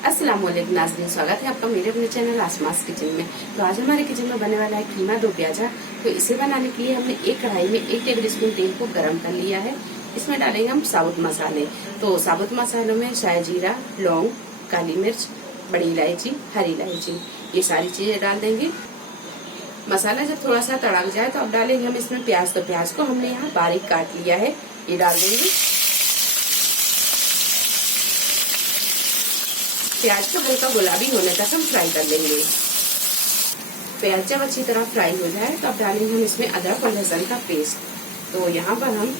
अस्सलाम वालेकुम नाज़रीन, स्वागत है आपका मेरे अपने चैनल आसमास किचन में। तो आज हमारे किचन में बनने वाला है कीमा दो प्याजा। तो इसे बनाने के लिए हमने एक कढ़ाई में 1 टेबल स्पून तेल को गरम कर लिया है। इसमें डालेंगे हम साबुत मसाले। तो साबुत मसालों में शाही जीरा, लौंग, काली मिर्च, बड़ी इलायची, हरी इलायची, ये सारी चीजें डाल देंगे। मसाला जब थोड़ा सा तड़क जाए तो अब डालेंगे हम इसमें प्याज। तो प्याज को हमने यहाँ बारीक काट लिया है, ये डाल देंगे। प्याज को हल्का गुलाबी होने तक हम फ्राई कर लेंगे। प्याज जब अच्छी तरह फ्राई हो जाए तो अब डालेंगे हम इसमें अदरक और लहसुन का पेस्ट। तो यहाँ पर हम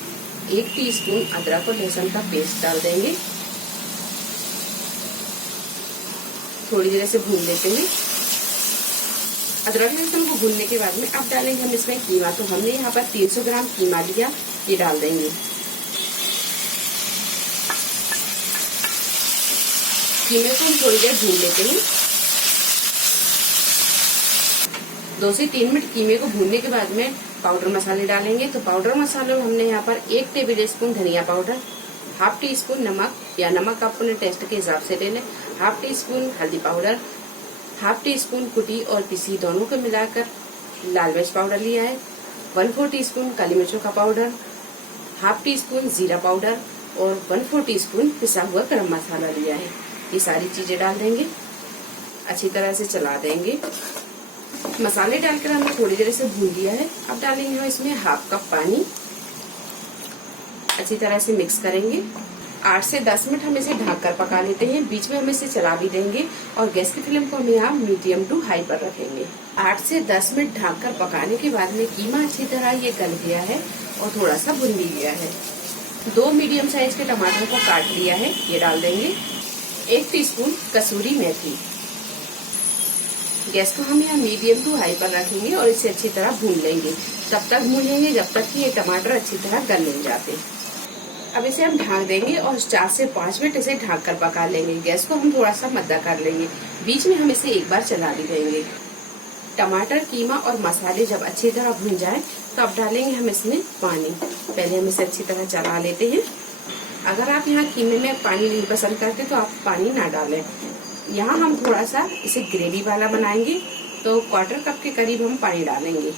1 टीस्पून अदरक और लहसुन का पेस्ट डाल देंगे। थोड़ी देर से भून लेते हैं। अदरक लहसुन को भूनने के बाद में अब डालेंगे हम इसमें कीमा। तो हमने यहाँ पर 300 ग्राम कीमा लिया, ये डाल देंगे। कीमे को हम थोड़ी देर भून लेते हैं। 2 से 3 मिनट कीमे को भूनने के बाद में पाउडर मसाले डालेंगे। तो पाउडर मसालों में हमने यहाँ पर 1 टेबल स्पून धनिया पाउडर, हाफ टी स्पून नमक, या नमक आप अपने टेस्ट के हिसाब से ले लें, हाफ टी स्पून हल्दी पाउडर, हाफ टी स्पून कुटी और पिसी दोनों को मिलाकर लाल मिर्च पाउडर लिया है, 1/4 टीस्पून काली मिर्चों का पाउडर, हाफ टी स्पून जीरा पाउडर और 1/4 टीस्पून पिसा हुआ गरम मसाला लिया है। ये सारी चीजें डाल देंगे, अच्छी तरह से चला देंगे। मसाले डालकर हमने थोड़ी देर से भून लिया है। अब डालेंगे हम इसमें हाफ कप पानी, अच्छी तरह से मिक्स करेंगे। 8 से 10 मिनट हम इसे ढककर पका लेते हैं। बीच में हम इसे चला भी देंगे और गैस की फ्लेम को हम यहाँ मीडियम टू हाई पर रखेंगे। 8 से 10 मिनट ढककर पकाने के बाद में कीमा अच्छी तरह ये गल गया है और थोड़ा सा भुन भी गया है। 2 मीडियम साइज के टमाटर को काट लिया है, ये डाल देंगे। 1 टीस्पून कसूरी मेथी। गैस को हम यहाँ मीडियम टू हाई पर रखेंगे और इसे अच्छी तरह भून लेंगे। तब तक भूनेंगे जब तक कि ये टमाटर अच्छी तरह गल नहीं जाते। अब इसे हम ढक देंगे और 4 से 5 मिनट इसे ढक कर पका लेंगे। गैस को हम थोड़ा सा मद्दा कर लेंगे। बीच में हम इसे एक बार चला भी देंगे। टमाटर, कीमा और मसाले जब अच्छी तरह भून जाए तो अब डालेंगे हम इसमें पानी। पहले हम इसे अच्छी तरह चला लेते हैं। अगर आप यहाँ कीमे में पानी नहीं पसंद करते तो आप पानी ना डालें। यहाँ हम थोड़ा सा इसे ग्रेवी वाला बनाएंगे तो 1/4 कप के करीब हम पानी डालेंगे।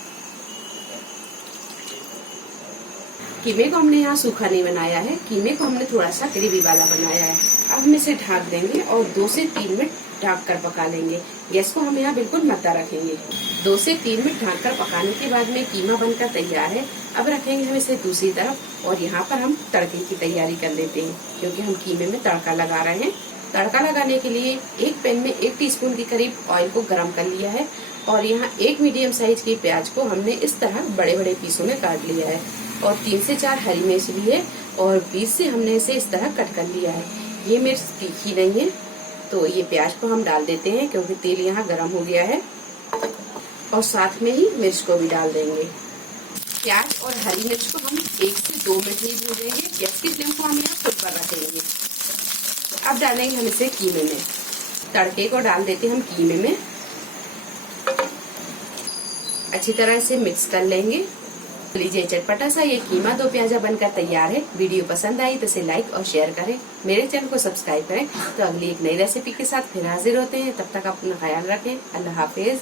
कीमे को हमने यहाँ सूखा नहीं बनाया है, कीमे को हमने थोड़ा सा ग्रेवी वाला बनाया है। अब हम इसे ढक देंगे और 2 से 3 मिनट ढक कर पका लेंगे। गैस को हम यहाँ बिल्कुल मद्दा रखेंगे। 2 से 3 मिनट ढक कर पकाने के बाद में कीमा बनकर तैयार है। अब रखेंगे हम इसे दूसरी तरफ और यहाँ पर हम तड़के की तैयारी कर लेते हैं, क्योंकि हम कीमे में तड़का लगा रहे हैं। तड़का लगाने के लिए एक पैन में 1 टीस्पून के करीब ऑयल को गर्म कर लिया है और यहाँ 1 मीडियम साइज की प्याज को हमने इस तरह बड़े बड़े पीसों में काट लिया है और 3 से 4 हरी मिर्च भी है और बीच से हमने इसे इस तरह कट कर लिया है। ये मिर्च तीखी नहीं है तो ये प्याज को हम डाल देते हैं, क्योंकि तेल यहाँ गर्म हो गया है। और साथ में ही मिर्च को भी डाल देंगे। प्याज और हरी मिर्च को हम 1 से 2 मिनट ही भूनेंगे। गैस की फ्लेम को हम यहाँ फुल पर रखेंगे। अब डालेंगे हम इसे कीमे में। तड़के को डाल देते हम कीमे में, अच्छी तरह से मिक्स कर लेंगे। लीजिए, चटपटा सा ये कीमा दो प्याजा बनकर तैयार है। वीडियो पसंद आई तो इसे लाइक और शेयर करें, मेरे चैनल को सब्सक्राइब करें। तो अगली एक नई रेसिपी के साथ फिर हाजिर होते हैं। तब तक अपना ख्याल रखें। अल्लाह हाफिज।